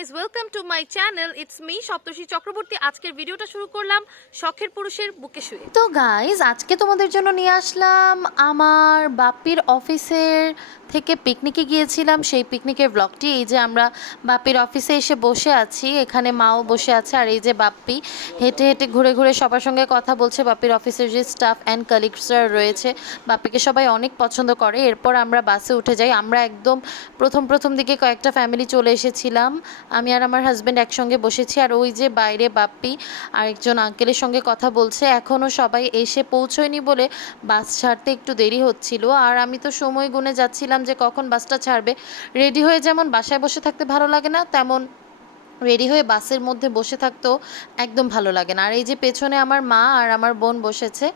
Guys, welcome to my channel. It's me Saptarshi Chakraborty. আজকের ভিডিওটা শুরু করলাম শখের পুরুষের বুকে শুয়ে। তো গাইজ আজকে তোমাদের জন্য নিয়ে আসলাম আমার বাপ্পির অফিসের থেকে পিকনিকে গিয়েছিলাম সেই পিকনিকের ব্লগটি। এই যে আমরা বাপ্পির অফিসে এসে বসে আছি, এখানে মাও বসে আছে, আর এই যে বাপ্পি হেঁটে হেঁটে ঘুরে ঘুরে সবার সঙ্গে কথা বলছে। বাপ্পির অফিসের যে স্টাফ অ্যান্ড কালিগসরা রয়েছে, বাপ্পিকে সবাই অনেক পছন্দ করে। এরপর আমরা বাসে উঠে যাই। আমরা একদম প্রথম দিকে কয়েকটা ফ্যামিলি চলে এসেছিলাম। আমি আর আমার হাজব্যান্ড একসঙ্গে বসেছি, আর ওই যে বাইরে বাপ্পি আরেকজন আঙ্কেলের সঙ্গে কথা বলছে। এখনও সবাই এসে পৌঁছয়নি বলে বাস ছাড়তে একটু দেরি হচ্ছিল, আর আমি তো সময় গুনে যাচ্ছিলাম যে কখন বাসটা ছাড়বে। রেডি হয়ে যেমন বাসায় বসে থাকতে ভালো লাগে না, তেমন রেডি হয়ে বাসের মধ্যে বসে থাকতেও একদম ভালো লাগে না। আর এই যে পেছনে আমার মা আর আমার বোন বসেছে।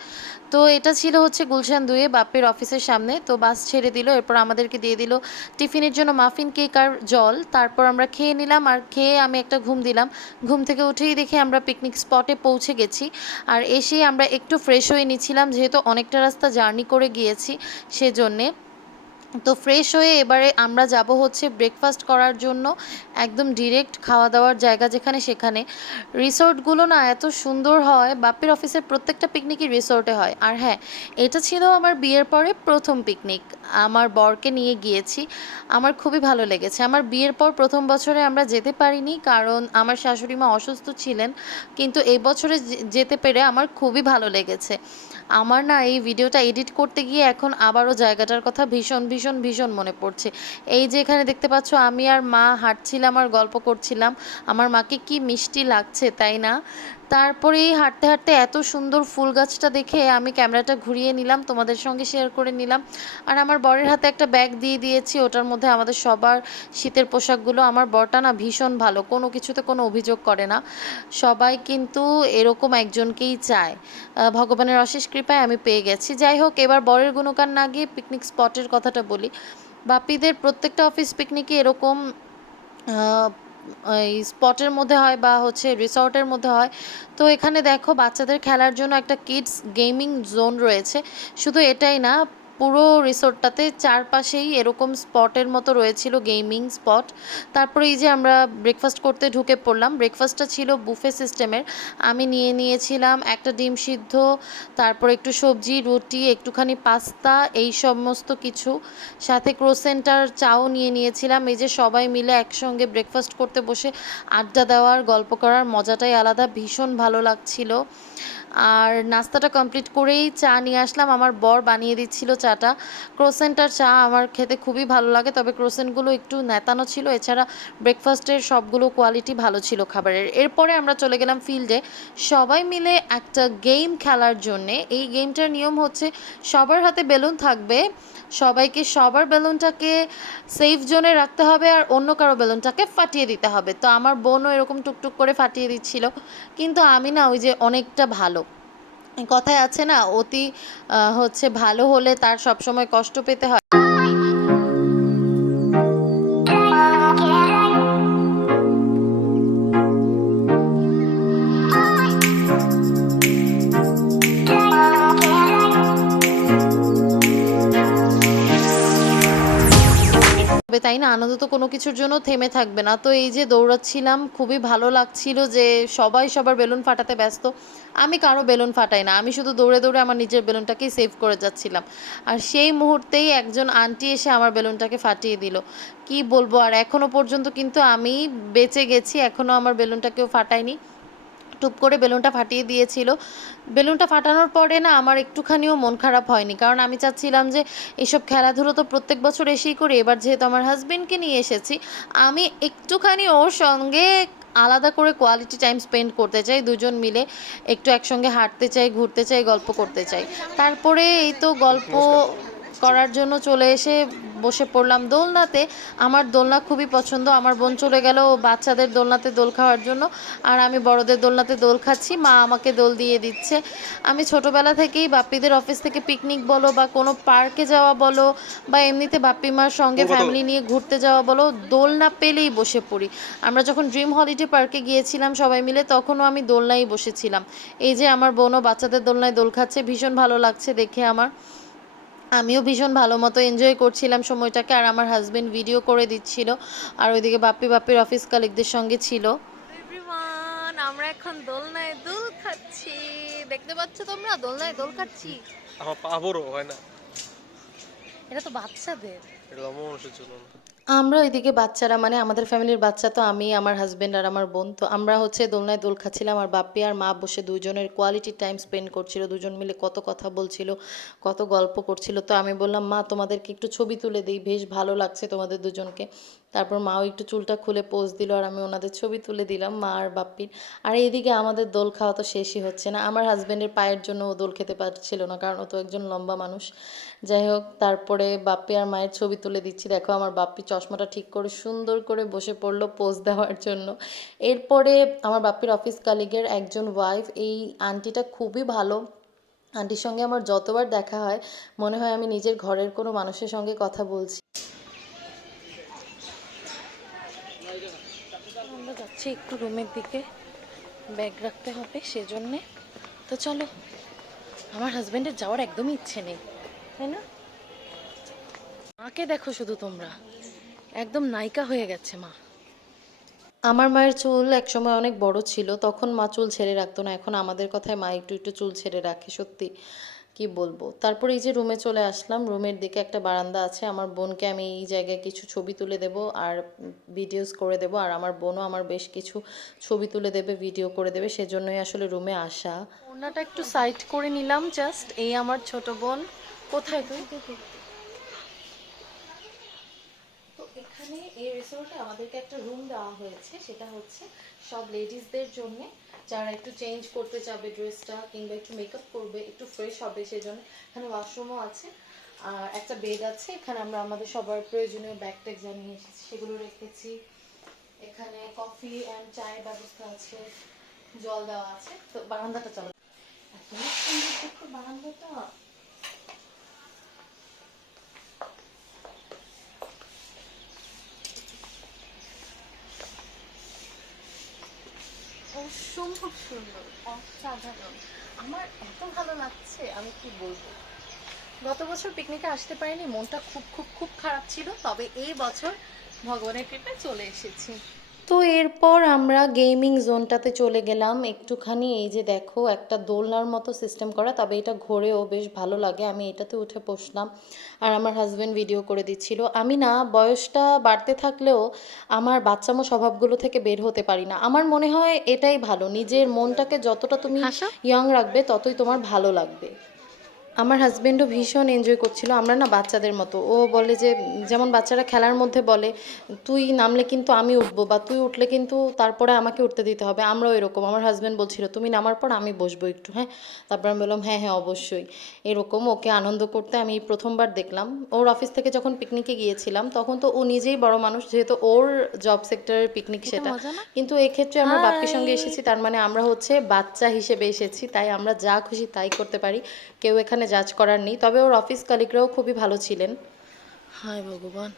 তো এটা ছিল হচ্ছে গুলশান 2-এ বাপ্পির অফিসের সামনে। তো বাস ছেড়ে দিল, এরপর আমাদেরকে দিয়ে দিল টিফিনের জন্য মাফিন, কেক আর জল। তারপর আমরা খেয়ে নিলাম, আর খেয়ে আমি একটা ঘুম দিলাম। ঘুম থেকে উঠেই দেখি আমরা পিকনিক স্পটে পৌঁছে গেছি। আর এসেই আমরা একটু ফ্রেশ হয়ে নিচ্ছিলাম, যেহেতু অনেকটা রাস্তা জার্নি করে গিয়েছি সেজন্যে। তো ফ্রেশ হয়ে এবারে আমরা যাব হচ্ছে ব্রেকফাস্ট করার জন্য, একদম ডিরেক্ট খাওয়া দাওয়ার জায়গা যেখানে সেখানে। রিসোর্টগুলো না এত সুন্দর হয়, বাপ্পির অফিসের প্রত্যেকটা পিকনিকই রিসোর্টে হয়। আর হ্যাঁ, এটা ছিল আমার বিয়ের পরে প্রথম পিকনিক। আমার বরকে নিয়ে গিয়েছি, আমার খুবই ভালো লেগেছে। আমার বিয়ের পর প্রথম বছরে আমরা যেতে পারিনি, কারণ আমার শাশুড়ি মা অসুস্থ ছিলেন, কিন্তু এই বছরে যেতে পেরে আমার খুবই ভালো লেগেছে। আমার না এই ভিডিওটা এডিট করতে গিয়ে এখন আবারও জায়গাটার কথা ভীষণ ভীষণ ভীষণ মনে পড়ছে। এই যে এখানে দেখতে পাচ্ছ, আমি আর মা হাঁটছিলাম আর গল্প করছিলাম। আমার মাকে কি মিষ্টি লাগছে, তাই না? তারপরে এই হাঁটতে হাঁটতে এত সুন্দর ফুল গাছটা দেখে আমি ক্যামেরাটা ঘুরিয়ে নিলাম, তোমাদের সঙ্গে শেয়ার করে নিলাম। আর আমার বরের হাতে একটা ব্যাগ দিয়ে দিয়েছি, ওটার মধ্যে আমাদের সবার শীতের পোশাকগুলো। আমার বরটা না ভীষণ ভালো, কোনো কিছুতে কোনো অভিযোগ করে না। সবাই কিন্তু এরকম একজনকেই চায়। ভগবানের অশেষ কৃপায় আমি পেয়ে গেছি। যাই হোক, এবার বরের গুণগান না গিয়ে পিকনিক স্পটের কথাটা বলি। বাপিদের প্রত্যেকটা অফিস পিকনিকে এরকম এই স্পটের মধ্যে হয় বা হচ্ছে রিসর্টের মধ্যে হয়। তো এখানে দেখো বাচ্চাদের খেলার জন্য একটা কিডস গেমিং জোন রয়েছে। শুধু এটাই না, পুরো রিসোর্টটাতে চারপাশেই এরকম স্পটের মতো রয়েছিল, গেমিং স্পট। তারপরে এই যে আমরা ব্রেকফাস্ট করতে ঢুকে পড়লাম। ব্রেকফাস্টটা ছিল বুফে সিস্টেমের। আমি নিয়ে নিয়েছিলাম একটা ডিম সিদ্ধ, তারপর একটু সবজি, রুটি, একটুখানি পাস্তা, এই সমস্ত কিছু, সাথে ক্রোসেন্ট আর চাও নিয়ে নিয়েছিলাম। এই যে সবাই মিলে একসঙ্গে ব্রেকফাস্ট করতে বসে আড্ডা দেওয়ার, গল্প করার মজাটাই আলাদা, ভীষণ ভালো লাগছিল। আর নাস্তাটা কমপ্লিট করেই চা নিয়ে আসলাম, আমার বর বানিয়ে দিচ্ছিল চাটা। ক্রোসেন্ট আর চা আমার খেতে খুবই ভালো লাগে, তবে ক্রোসেন্টগুলো একটু নেতানো ছিল। এছাড়া ব্রেকফাস্টের সবগুলো কোয়ালিটি ভালো ছিল খাবারের। এরপরে আমরা চলে গেলাম ফিল্ডে সবাই মিলে একটা গেম খেলার জন্যে। এই গেমটার নিয়ম হচ্ছে সবার হাতে বেলুন থাকবে, সবাইকে সবার বেলুনটাকে সেফ জোনে রাখতে হবে, আর অন্য কারো বেলুনটাকে ফাটিয়ে দিতে হবে। তো আমার বোনও এরকম টুকটুক করে ফাটিয়ে দিচ্ছিল, কিন্তু আমি না ওই যে অনেকটা ভালো, কথায় আছে না, অতি হচ্ছে ভালো হলে তার সবসময় কষ্ট পেতে হয়। তাই না, আনন্দ তো কোনো কিছুর জন্য থেমে থাকবে না। তো এই যে দৌড়াচ্ছিলাম, খুবই ভালো লাগছিল যে সবাই সবার বেলুন ফাটাতে ব্যস্ত। আমি কারো বেলুন ফাটাই না, আমি শুধু দৌড়ে দৌড়ে আমার নিজের বেলুনটাকেই সেভ করে যাচ্ছিলাম। আর সেই মুহূর্তেই একজন আন্টি এসে আমার বেলুনটাকে ফাটিয়ে দিল। কি বলবো, আর এখনও পর্যন্ত কিন্তু আমি বেঁচে গেছি, এখনও আমার বেলুনটা কেউ ফাটায়নি। টুপ করে বেলুনটা ফাটিয়ে দিয়েছিল। বেলুনটা ফাটানোর পরে না আমার একটুখানিও মন খারাপ হয়নি, কারণ আমি চাচ্ছিলাম যে এসব খেলাধুলো তো প্রত্যেক বছর এসেই করি, এবার যেহেতু আমার হাজবেন্ডকে নিয়ে এসেছি, আমি একটুখানি ওর সঙ্গে আলাদা করে কোয়ালিটি টাইম স্পেন্ড করতে চাই। দুজন মিলে একটু একসঙ্গে হাঁটতে চাই, ঘুরতে চাই, গল্প করতে চাই। তারপরে এই তো গল্প করার জন্য চলে এসে বসে পড়লাম দোলনাতে। আমার দোলনা খুবই পছন্দ। আমার বোন চলে গেল বাচ্চাদের দোলনাতে দোল খাওয়ার জন্য, আর আমি বড়দের দোলনাতে দোল খাচ্ছি, মা আমাকে দোল দিয়ে দিচ্ছে। আমি ছোটোবেলা থেকেই বাপ্পিদের অফিস থেকে পিকনিক বলো বা কোনো পার্কে যাওয়া বলো বা এমনিতে বাপ্পি মার সঙ্গে ফ্যামিলি নিয়ে ঘুরতে যাওয়া বলো, দোলনা পেলেই বসে পড়ি। আমরা যখন ড্রিম হলিডে পার্কে গিয়েছিলাম সবাই মিলে, তখনও আমি দোলনায় বসেছিলাম। এই যে আমার বোনও বাচ্চাদের দোলনায় দোল খাচ্ছে, ভীষণ ভালো লাগছে দেখে আমার। আমিও ভীষণ ভালো মতো এনজয় করছিলাম সময়টাকে, আর আমার হাজবেন্ড ভিডিও করে দিচ্ছিল, আর ওইদিকে বাপ্পির অফিস কালিগদের সঙ্গে ছিল। এভরিওয়ান, আমরা এখন দোলনায় দোল খাচ্ছি। দেখতে পাচ্ছ তোমরা, দোলনায় দোল খাচ্ছি। আমার পা বড় হয় না, এটা তো বাচ্চাদের। এটা তো মানুষের জন্য না। আমরা ওইদিকে বাচ্চারা মানে আমাদের ফ্যামিলির বাচ্চা তো আমি, আমার হাজবেন্ড আর আমার বোন, তো আমরা হচ্ছে দোলনায় দোল খাচ্ছিলাম, আর বাপ্পি আর মা বসে দুজনের কোয়ালিটি টাইম স্পেন্ড করছিল, দুজন মিলে কত কথা বলছিল, কত গল্প করছিল। তো আমি বললাম মা তোমাদেরকে একটু ছবি তুলে দিই, বেশ ভালো লাগছে তোমাদের দুজনকে। তারপর মাও একটু চুলটা খুলে পোজ দিল, আর আমি ওনাদের ছবি তুলে দিলাম মা আর বাপ্পির। আর এইদিকে আমাদের দোল খাওয়া তো শেষই হচ্ছে না, আমার হাজবেন্ডের পায়ের জন্য ও দোল খেতে পারছিল না, কারণ ও তো একজন লম্বা মানুষ। যাই হোক, তারপরে বাপ্পি আর মায়ের ছবি তুলে দিচ্ছি। দেখো আমার বাপ্পি চশমাটা ঠিক করে সুন্দর করে বসে পড়লো পোজ দেওয়ার জন্য। এরপরে আমার বাপ্পির অফিস কালিগের একজন ওয়াইফ, এই আন্টিটা খুবই ভালো। আন্টির সঙ্গে আমার যতবার দেখা হয় মনে হয় আমি নিজের ঘরের কোনো মানুষের সঙ্গে কথা বলছি। আমরা যাচ্ছি একটু রুমের দিকে, ব্যাগ রাখতে হবে সেজন্যে। তো চলো, আমার হাজবেন্ডের যাওয়ার একদমই ইচ্ছে নেই, তাই না? মাকে দেখো শুধু তোমরা, একদম নায়িকা হয়ে গেছে মা। আমার মায়ের চুল একসময় অনেক বড় ছিল, তখন মা চুল ছেড়ে রাখতো না, এখন আমাদের কথায় মা একটু একটু চুল ছেড়ে রাখে। সত্যি কি বলবো। তারপরে এই যে রুমে চলে আসলাম, রুমের দিকে একটা বারান্দা আছে, আমার বোনকে আমি এই জায়গায় কিছু ছবি তুলে দেব আর ভিডিওস করে দেব, আর আমার বোনও আমার বেশ কিছু ছবি তুলে দেবে, ভিডিও করে দেবে, সেজন্যই আসলে রুমে আসা। ওনাটা একটু সাইড করে নিলাম জাস্ট। এই আমার ছোট বোন। কোথায় তুই? তো এখানে এই রিসোর্টে আমাদেরকে একটা রুম দেওয়া হয়েছে, সেটা হচ্ছে সব লেডিসদের জন্য, যারা একটু চেঞ্জ করতে চাবে ড্রেসটা, কিংবা একটু মেকআপ করবে, একটু ফ্রেশ হবে সেজন্য। এখানে ওয়াশরুমও আছে, আর একটা বেড আছে। এখানে আমরা আমাদের সবার প্রয়োজনীয় ব্যাগ ট্যাগ জানিয়ে এসেছি, সেগুলো রেখেছি। এখানে কফি অ্যান্ড চায়ের ব্যবস্থা আছে, জল দেওয়া আছে। তো বারান্দাটা চলো, এত সুন্দর দেখো বারান্দাটা। অসম্ভব সুন্দর, অসাধারণ। আমার এত ভালো লাগছে, আমি কি বলবো। গত বছর পিকনিকে আসতে পারিনি, মনটা খুব খুব খুব খারাপ ছিল। তবে এই বছর ভগবানের কৃপায় চলে এসেছি। তো এরপর আমরা গেমিং জোনটাতে চলে গেলাম একটুখানি। এই যে দেখো একটা দোলনার মতো সিস্টেম করা, তবে এটা ঘোরেও বেশ ভালো লাগে। আমি এটাতে উঠে বসলাম, আর আমার হাজব্যান্ড ভিডিও করে দিচ্ছিল। আমি না বয়সটা বাড়তে থাকলেও আমার বাচ্চামো স্বভাবগুলো থেকে বের হতে পারি না। আমার মনে হয় এটাই ভালো, নিজের মনটাকে যতটা তুমি হাসো। ইয়ং রাখবে ততই তোমার ভালো লাগবে। আমার হাজবেন্ডও ভীষণ এনজয় করছিল। আমরা না বাচ্চাদের মতো, ও বলে যে যেমন বাচ্চারা খেলার মধ্যে বলে তুই নামলে কিন্তু আমি উঠবো, বা তুই উঠলে কিন্তু তারপরে আমাকে উঠতে দিতে হবে, আমরাও এরকম। আমার হাজবেন্ড বলছিল তুমি নামার পর আমি বসবো একটু, হ্যাঁ। তারপর আমি বললাম হ্যাঁ হ্যাঁ অবশ্যই। এরকম ওকে আনন্দ করতে আমি প্রথমবার দেখলাম। ওর অফিস থেকে যখন পিকনিকে গিয়েছিলাম তখন তো ও নিজেই বড় মানুষ, যেহেতু ওর জব সেক্টরের পিকনিক সেটা। মজা না? কিন্তু এক্ষেত্রে আমরা বাপ্পির সঙ্গে এসেছি, তার মানে আমরা হচ্ছে বাচ্চা হিসেবে এসেছি, তাই আমরা যা খুশি তাই করতে পারি, কেউ এখানে জাজ করার নেই। তবে ওর অফিস কালিগরাও খুবই ভালো ছিলেন। হায় ভগবান,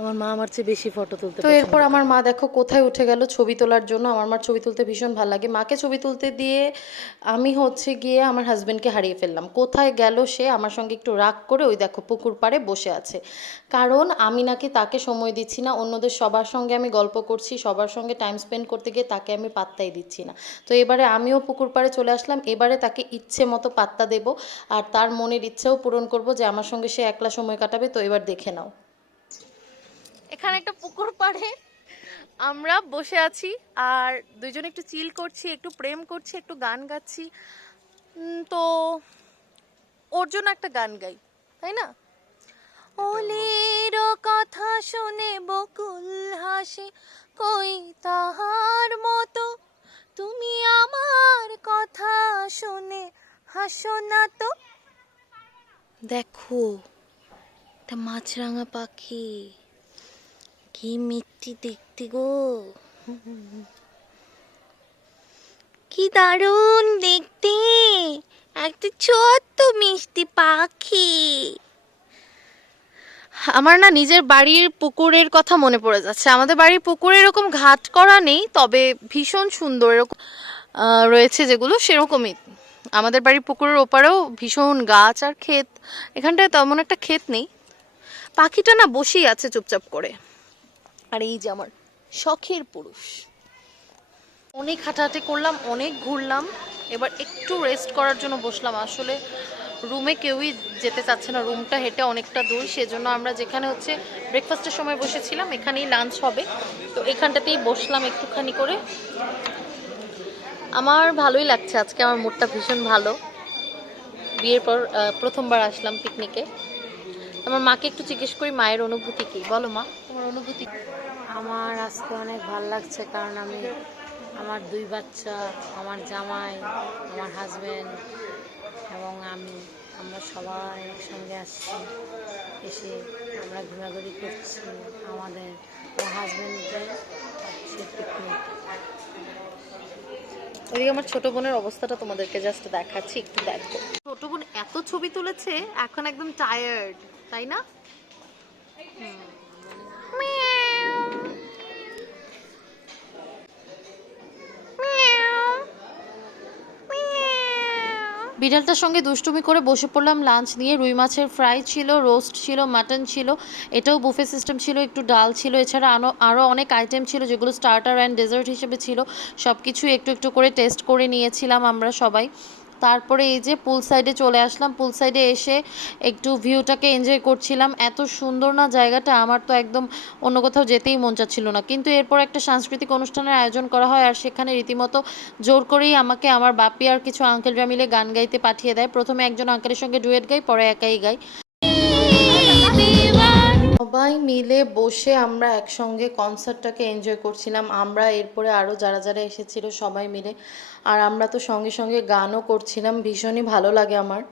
আমার মা আমার চেয়ে বেশি ফটো তুলতে তো এরপর আমার মা দেখো কোথায় উঠে গেল ছবি তোলার জন্য। আমার মার ছবি তুলতে ভীষণ ভালো লাগে, মাকে ছবি তুলতে দিয়ে আমি হচ্ছে গিয়ে আমার হাজবেন্ডকে হারিয়ে ফেললাম। কোথায় গেল সে, আমার সঙ্গে একটু রাগ করে ওই দেখো পুকুর পাড়ে বসে আছে, কারণ আমি নাকি তাকে সময় দিচ্ছি না। অন্যদের সবার সঙ্গে আমি গল্প করছি, সবার সঙ্গে টাইম স্পেন্ড করতে গিয়ে তাকে আমি পাত্তাই দিচ্ছি না। তো এবারে আমিও পুকুর পাড়ে চলে আসলাম, এবারে তাকে ইচ্ছে মতো পাত্তা দেব, আর তার মনের ইচ্ছেও পূরণ করব যে আমার সঙ্গে সে একলা সময় কাটাবে। তো এবার দেখে নাও। এখানে একটা পুকুর পাড়ে আমরা বসে আছি, আর দুইজন একটু চিল করছি, একটু প্রেম করছি, একটু গান গাচ্ছি। তো ওর জন্য একটা গান গাই, তাই না? ওলের কথা শুনে বকুল হাসে, কই তাহার মতো তুমি আমার কথা শুনে হাসো না তো। দেখো একটা মাছরাঙা পাখি, কি মিষ্টি দেখতে গো, কি দারুণ দেখতে, একটা ছোট্ট মিষ্টি পাখি। আমার না নিজের বাড়ির পুকুরের কথা মনে পড়ে যাচ্ছে। আমাদের বাড়ির পুকুরে এরকম ঘাট করা নেই, তবে ভীষণ সুন্দর এরকম রয়েছে যেগুলো, সেরকমই আমাদের বাড়ির পুকুরের ওপারেও ভীষণ গাছ আর ক্ষেত, এখানটায় তেমন একটা ক্ষেত নেই। পাখিটা না বসেই আছে চুপচাপ করে। আর এই যে আমার শখের পুরুষ। অনেক হাঁটাহাঁটি করলাম, অনেক ঘুরলাম, এবার একটু রেস্ট করার জন্য বসলাম। আসলে রুমে কেউই যেতে চাচ্ছে না, রুমটা হেঁটে অনেকটা দূর, সেজন্য আমরা যেখানে হচ্ছে ব্রেকফাস্টের সময় বসেছিলাম এখানেই লাঞ্চ হবে, তো এখানটাতেই বসলাম একটুখানি করে। আমার ভালোই লাগছে আজকে, আমার মুডটা ভীষণ ভালো। বিয়ের পর প্রথমবার আসলাম পিকনিকে। আমার মাকে একটু জিজ্ঞেস করি মায়ের অনুভূতি কি। বলো মা, তোমার অনুভূতি? আমার আজকে অনেক ভালো লাগছে, কারণ আমি আমার 2 বাচ্চা, আমার জামাই, আমার হাজব্যান্ড এবং আমরা সবাই একসঙ্গে আসছি, এসে আমরা ঘোরাঘুরি করছি। আমার হাজব্যান্ডের হচ্ছে পিকনিক। ওইদিকে আমার ছোট বোনের অবস্থাটা তোমাদেরকে জাস্ট দেখাচ্ছি, একটু দেখো। ছোট বোন এত ছবি তুলেছে, এখন একদম টায়ার্ড, তাই না? বিড়ালটার সঙ্গে দুষ্টুমি করে বসে পড়লাম লাঞ্চ নিয়ে। রুই মাছের ফ্রাই ছিল, রোস্ট ছিল, মাটন ছিল, এটাও বুফে সিস্টেম ছিল, একটু ডাল ছিল, এছাড়া আরও অনেক আইটেম ছিল যেগুলো স্টার্টার অ্যান্ড ডেজার্ট হিসেবে ছিল। সব কিছুই একটু একটু করে টেস্ট করে নিয়েছিলাম আমরা সবাই। তারপরে এই যে পুল সাইডে চলে আসলাম, পুল সাইডে এসে একটু ভিউটাকে এনজয় করছিলাম। এত সুন্দর না জায়গাটা, আমার তো একদম অন্য কোথাও যেতেই মন চাচ্ছিল না। কিন্তু এরপর একটা সাংস্কৃতিক অনুষ্ঠানের আয়োজন করা হয়, আর সেখানে রীতিমতো জোর করেই আমাকে আমার বাপি আর কিছু আঙ্কেলরা মিলে গান গাইতে পাঠিয়ে দেয়। প্রথমে একজন আঙ্কেলের সঙ্গে ডুয়েট গাই, পরে একাই গাই। সবাই মিলে বসে আমরা একসঙ্গে কনসার্টটাকে এনজয় করছিলাম। আমরা এরপরে আরও যারা যারা এসেছিল সবাই মিলে, আর আমরা তো সঙ্গে সঙ্গে গানও করছিলাম। ভীষণই ভালো লাগে আমার।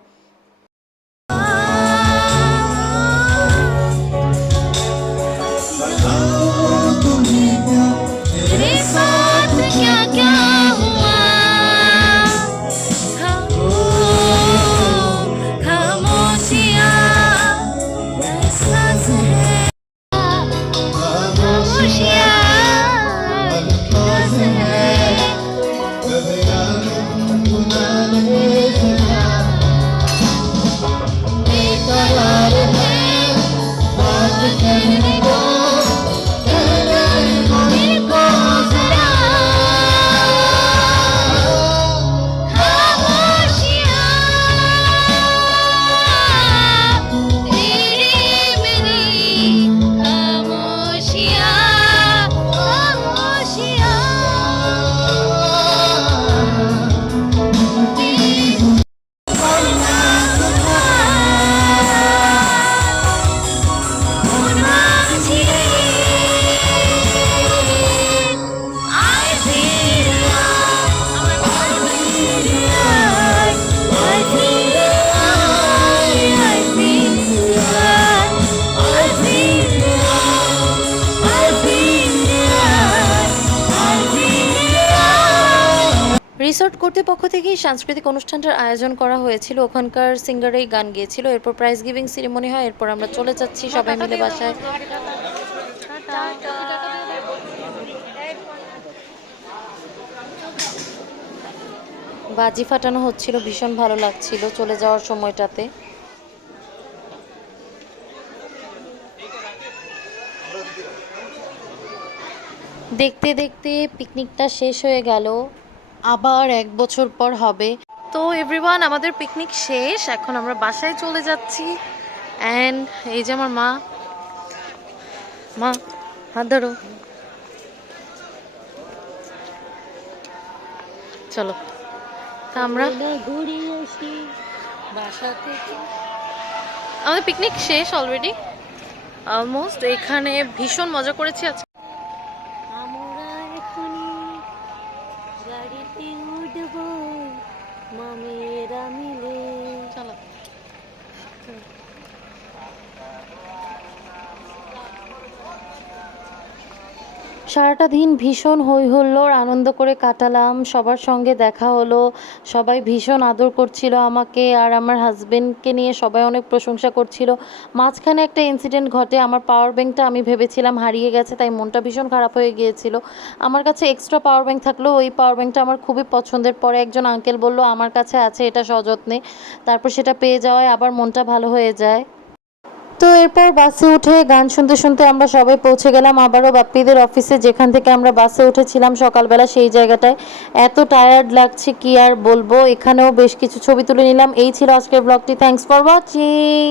রিসোর্ট কর্তৃপক্ষ থেকেই সাংস্কৃতিক অনুষ্ঠানটার আয়োজন করা হয়েছিল, ওখানকার সিঙ্গারই গান গিয়েছিল। এরপর প্রাইজ গিভিং সেরিমনি হয়, এরপর আমরা চলে যাচ্ছি সবাই মিলে বাসায়। বাজি ফাটানো হচ্ছিল, ভীষণ ভালো লাগছিল চলে যাওয়ার সময়টাতে। দেখতে দেখতে পিকনিকটা শেষ হয়ে গেল, আবার 1 বছর পর হবে। তো এভরিওয়ান, আমাদের পিকনিক শেষ, এখন আমরা বাসায় চলে যাচ্ছি। অ্যান্ড এই যে আমার মা হাত ধরো, চলো আমরা ঘুরে আসি বাসা থেকে। আমাদের পিকনিক শেষ অলরেডি, অলমোস্ট। এখানে ভীষণ মজা করেছি আজকে। আমরা এখনই গাড়িতে উঠব মামেরা মিলে। চলো। সারাটা দিন ভীষণ হই হুল্লোড় আনন্দ করে কাটালাম, সবার সঙ্গে দেখা হলো, সবাই ভীষণ আদর করছিল আমাকে আর আমার হাজবেন্ডকে নিয়ে সবাই অনেক প্রশংসা করছিল। মাঝখানে একটা ইনসিডেন্ট ঘটে, আমার পাওয়ার ব্যাংকটা আমি ভেবেছিলাম হারিয়ে গেছে, তাই মনটা ভীষণ খারাপ হয়ে গিয়েছিল। আমার কাছে এক্সট্রা পাওয়ার ব্যাংক থাকলেও ওই পাওয়ার ব্যাংকটা আমার খুবই পছন্দের, পরে একজন আঙ্কেল বলল আমার কাছে আছে এটা সযত্নে, তারপর সেটা পেয়ে যাওয়ায় আবার মনটা ভালো হয়ে যায়। তো এরপর বাসে উঠে গান শুনতে শুনতে আমরা সবাই পৌঁছে গেলাম আবারও বাপ্পিদের অফিসে, যেখান থেকে আমরা বাসে উঠেছিলাম সকালবেলা সেই জায়গাটায়। এত টায়ার্ড লাগছে কি আর বলবো, এখানেও বেশ কিছু ছবি তুলে নিলাম। এই ছিল আজকের ব্লগটি, থ্যাঙ্কস ফর ওয়াচিং।